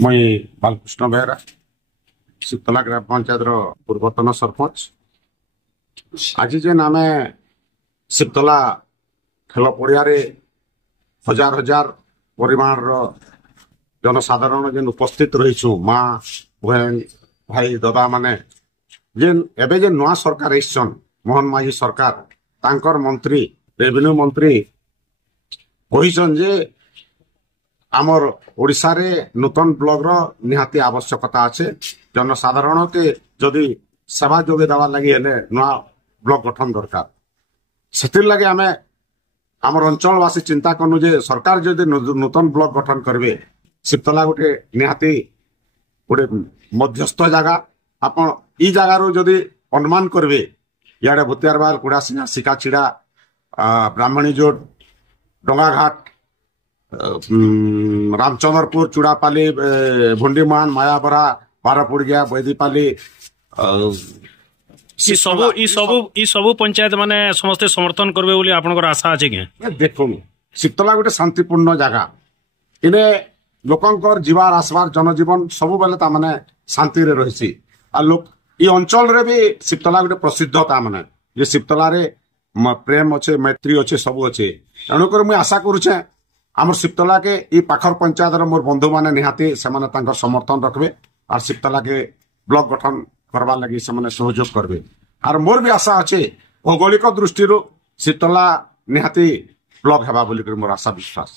मुई बालकृष्ण बेहरा शिवतला ग्राम पंचायत पूर्वतन सरपंच। आज जेन आम शिवतला खेल पड़िया हजार हजार परिमाण जनसाधारण जेन उपस्थित रहीचु माँ बहन भाई दादा माने जेन एबे जे नुआ सरकार एसन मोहन माझी सरकार तांकर मंत्री रेवेन्यू मंत्री कहिसन जे आमर ओडिशा रे नूतन ब्लॉक रो निहाती आवश्यकता अच्छे जनसाधारण के जदि सेवा जोगे देवा लगी हेले नुआ ब्लॉक गठन दरकार सेतिर लगे आमे आमर अंचलवासी चिंता कनु जे सरकार जदि नूतन ब्लॉक गठन करबे शिवतला गोटे निहाती गोटे मध्यस्थ जगह आपण ई जगार जदि अनुमान करबे इे भूतियारबाल कुड़ासिंगा सिकाछिड़ा ब्राह्मणी जोड़ डोंगाघाट रामचंद्रपुर चूड़ापाली भुंडीमान मायाबरा बारपुड़िया बैदीपाली सबु पंचायत माने समस्त समर्थन करबे बोली आपनकर आशा अछि के देखुन शिवतला गोटे शांतिपूर्ण जगह इने लोकंकर जीवार आसबार जनजीवन सब बेले ता माने शांति रे रहिसी आ लोक ई अंचल रे भी शिवतला गोटे प्रसिद्ध ता माने जे शिवतला रे प्रेम अच्छे मैत्री अच्छे सब अच्छे तेणुकर मुझे आशा करुचे आम शिवतला के ई पाखर पंचायत मोर बंधु माने निहाती से समर्थन रखबे और शिवतला के ब्लॉक गठन करवा लगी से सहयोग करबे और मोर भी आशा अच्छे भौगोलिक दृष्टि शिवतला निहाती ब्लॉक हेबा बोली मोर आशा विश्वास।